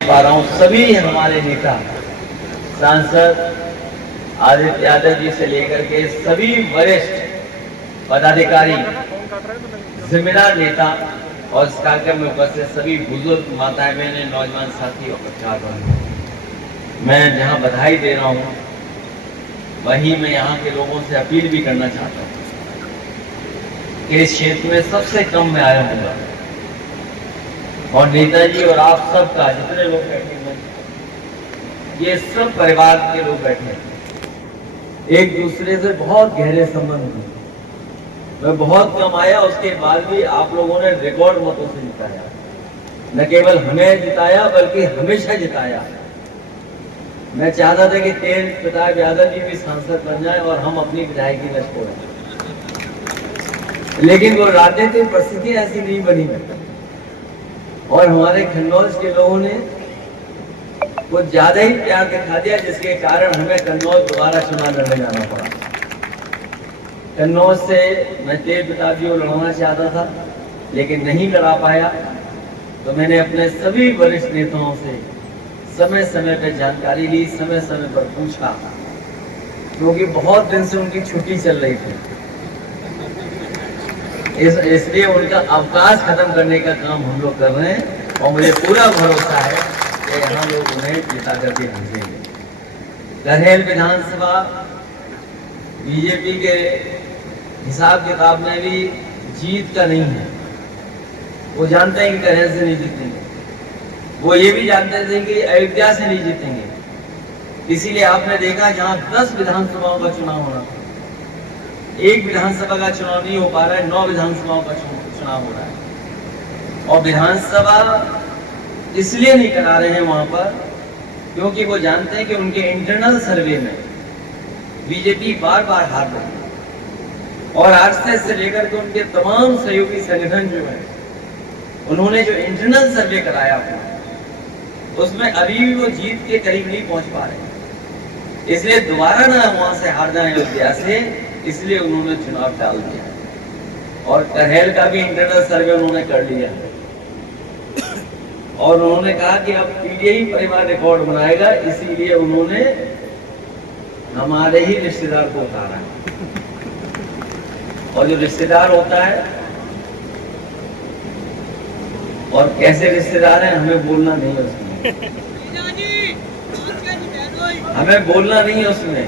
पा रहा हूँ सभी हमारे नेता सांसद आदित्य यादव जी से लेकर के सभी वरिष्ठ पदाधिकारी, जिम्मेदार नेता और इस कार्यक्रम में उपस्थित सभी बुजुर्ग माताएं बहनें, नौजवान साथी और पत्रकार, मैं जहां बधाई दे रहा हूं वहीं मैं यहां के लोगों से अपील भी करना चाहता हूं कि इस क्षेत्र में सबसे कम मैं आया हूँ और नेताजी और आप सबका जितने लोग बैठे हैं ये सब परिवार के लोग बैठे हैं, एक दूसरे से बहुत गहरे संबंध हैं। मैं बहुत कम आया, उसके बाद भी आप लोगों ने रिकॉर्ड मतों से जिताया, न केवल हमें जिताया बल्कि हमेशा जिताया। मैं चाहता था कि तेज प्रताप यादव जी भी सांसद बन जाए और हम अपनी विधायकी न छोड़ें, लेकिन वो राजनीतिक परिस्थिति ऐसी नहीं बनी और हमारे कन्नौज के लोगों ने वो ज्यादा ही प्यार दिखा दिया, जिसके कारण हमें कन्नौज दोबारा चुनाव लड़ने जाना पड़ा। कन्नौज से मैं तेज प्रताप जी को लड़ना चाहता था लेकिन नहीं लड़ा पाया, तो मैंने अपने सभी वरिष्ठ नेताओं से समय समय पर जानकारी ली, समय समय पर पूछा, क्योंकि बहुत दिन से उनकी छुट्टी चल रही थी, इसलिए उनका अवकाश खत्म करने का काम हम लोग कर रहे हैं और मुझे पूरा भरोसा है कि यहाँ लोग उन्हें जिता करके भेजेंगे। करहेल विधानसभा बीजेपी के हिसाब किताब में भी जीत का नहीं है, वो जानते हैं कि करहेल से नहीं जीतेंगे, वो ये भी जानते थे कि अयोध्या से नहीं जीतेंगे। इसीलिए आपने देखा जहाँ 10 विधानसभाओं का चुनाव होना था, एक विधानसभा का चुनाव नहीं हो पा रहा है, 9 विधानसभाओं का चुनाव हो रहा है। और विधानसभा इसलिए नहीं करा रहे हैं वहां पर क्योंकि वो जानते हैं कि उनके इंटरनल सर्वे में बीजेपी बार बार हार रही है और आरएसएस से लेकर के उनके तमाम सहयोगी संगठन जो है उन्होंने जो इंटरनल सर्वे कराया उसमें अभी भी वो जीत के करीब नहीं पहुंच पा रहे, इसलिए दोबारा ना वहां से हार जाए अयोध्या से, इसलिए उन्होंने चुनाव टाल दिया। और करहेल का भी इंटरनल सर्वे उन्होंने कर लिया और उन्होंने कहा कि अब पीडीआई परिवार रिकॉर्ड बनाएगा, इसीलिए उन्होंने हमारे ही रिश्तेदार को उतारा। और जो रिश्तेदार होता है और कैसे रिश्तेदार हैं हमें बोलना नहीं है उसमें, हमें बोलना नहीं है उसमें,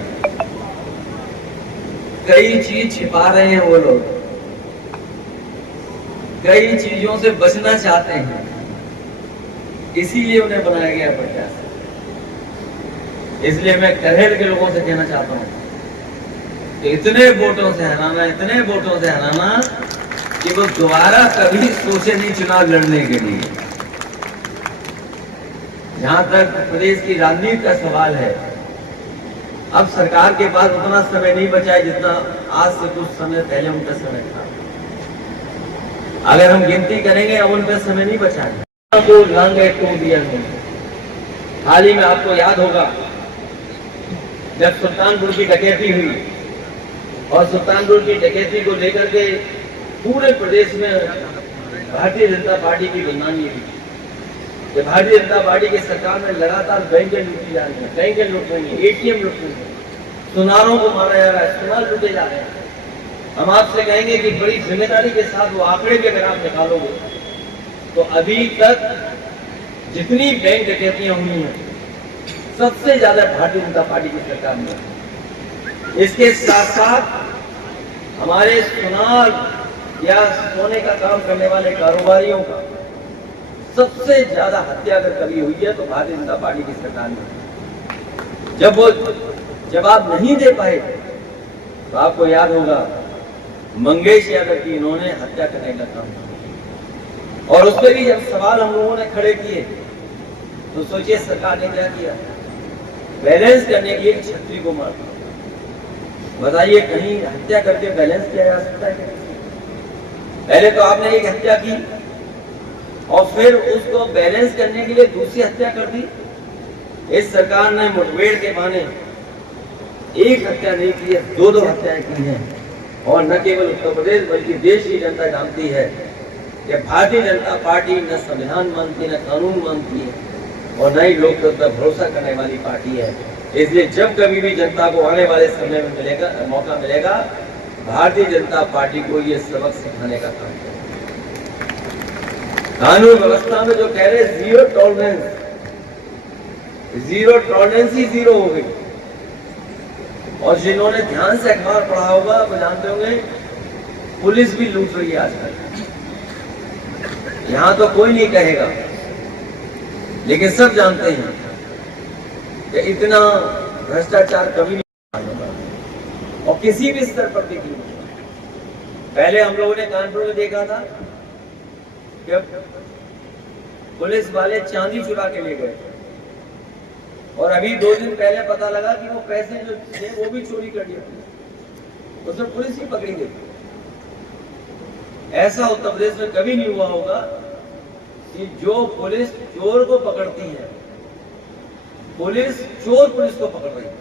कई चीज छिपा रहे हैं वो लोग, कई चीजों से बचना चाहते हैं, इसीलिए उन्हें बनाया गया प्रत्याशी। इसलिए मैं करहेल के लोगों से कहना चाहता हूं कि इतने वोटों से हराना, इतने वोटों से हराना कि वो दोबारा कभी सोचे नहीं चुनाव लड़ने के लिए। जहां तक प्रदेश की राजनीति का सवाल है, अब सरकार के पास उतना समय नहीं बचा है जितना आज से कुछ समय पहले उनका समय था। अगर हम गिनती करेंगे अब उनका समय नहीं बचा है। को लांगे टो दिया है। हाल ही में आपको याद होगा जब सुल्तानपुर की डकैती हुई और सुल्तानपुर की डकैती को लेकर के पूरे प्रदेश में भारतीय जनता पार्टी की बदनामी हुई। जब भारतीय जनता पार्टी की सरकार में लगातार बैंकें लूटी जा रही हैं, बैंकें लूट रही हैं, एटीएम लूट रही हैं, सुनारों को मारा जा रहा है, सुनार लूटे जा रहे हैं, हम आपसे कहेंगे कि बड़ी जिम्मेदारी के साथ वो आंकड़े भी अगर आप निकालोगे तो अभी तक जितनी बैंक डकैतियां हुई हैं सबसे ज्यादा भारतीय जनता पार्टी की सरकार में। इसके साथ साथ हमारे सुनार या सोने का काम करने वाले कारोबारियों का सबसे ज्यादा हत्या अगर कभी हुई है तो भारतीय जनता पार्टी की सरकार में। जब वो जवाब नहीं दे पाए तो आपको याद होगा मंगेश यादव की इन्होंने हत्या करने का काम किया और उस पर भी जब सवाल हम लोगों ने खड़े किए तो सोचिए सरकार ने क्या किया, बैलेंस करने के लिए छतरी को मार दिया। बताइए कहीं हत्या करके बैलेंस किया जा सकता है? पहले तो आपने एक हत्या की और फिर उसको बैलेंस करने के लिए दूसरी हत्या कर दी। इस सरकार ने मुठभेड़ के बहाने एक हत्या नहीं की है, 2-2 हत्याएं की हैं। और न केवल उत्तर प्रदेश बल्कि देश की जनता जानती है कि भारतीय जनता पार्टी न संविधान मानती, न कानून मानती है, और नई लोकतंत्र पर भरोसा करने वाली पार्टी है। इसलिए जब कभी भी जनता को आने वाले समय में मौका मिलेगा, भारतीय जनता पार्टी को ये सबक सिखाने का काम करेगा। कानून व्यवस्था में जो कह रहे जीरो टॉलरेंस ही जीरो हो गई। और जिन्होंने ध्यान से अखबार पढ़ा होगा वो जानते होंगे पुलिस भी लूट रही है आजकल। यहां तो कोई नहीं कहेगा, लेकिन सब जानते हैं कि इतना भ्रष्टाचार कभी नहीं होगा और किसी भी स्तर पर देखिए। पहले हम लोगों ने कानपुर में देखा था कि पुलिस वाले चांदी चुरा के ले गए और अभी 2 दिन पहले पता लगा कि वो पैसे जो थे वो भी चोरी कर लिया, उसमें पुलिस ही पकड़ी गई। ऐसा उत्तर प्रदेश में कभी नहीं हुआ होगा कि जो पुलिस चोर को पकड़ती है, पुलिस चोर पुलिस को पकड़ रही है।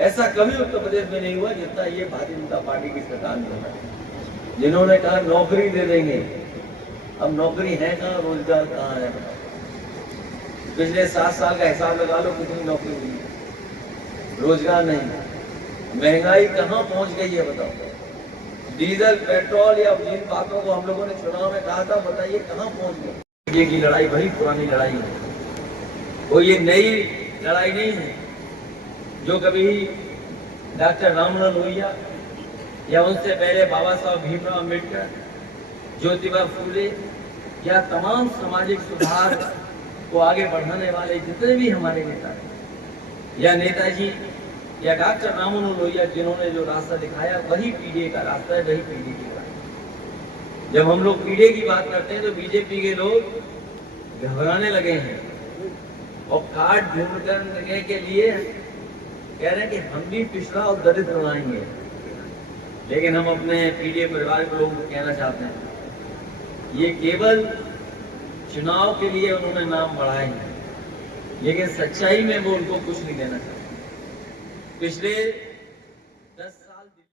ऐसा कभी उत्तर प्रदेश में नहीं हुआ जितना ये भारतीय जनता पार्टी की सरकार ने हुआ। जिन्होंने कहा नौकरी दे देंगे, अब नौकरी है कहाँ, रोजगार कहाँ है? पिछले 7 साल का हिसाब लगा लो कितनी नौकरी हुई, रोजगार नहीं। महंगाई कहाँ पहुंच गई है बताओ? डीजल पेट्रोल या जिन बातों को हम लोगों ने चुनाव में कहा था, बताइए कहाँ पहुंच गई? ये की लड़ाई वही पुरानी लड़ाई है, वो ये नई लड़ाई नहीं है जो कभी डॉक्टर राममनोहर लोहिया या उनसे पहले बाबा साहब भीमराव अम्बेडकर, ज्योतिबा फूले या तमाम सामाजिक सुधार को आगे बढ़ाने वाले जितने भी हमारे नेता हैं या नेताजी या डॉक्टर राममनोहर लोहिया, जिन्होंने जो रास्ता दिखाया वही पीडीए का रास्ता है, वही पीडीए की बात। जब हम लोग पीडीए की बात करते हैं तो बीजेपी के लोग घबराने लगे हैं और कार्ड ढूंढ करने के लिए कह रहे हैं कि हम भी पिछड़ा और दलित बनाएंगे। लेकिन हम अपने पीडीए परिवार के लोगों को कहना चाहते हैं, ये केवल चुनाव के लिए उन्होंने नाम बढ़ाए हैं, लेकिन सच्चाई में वो उनको कुछ नहीं देना चाहते। पिछले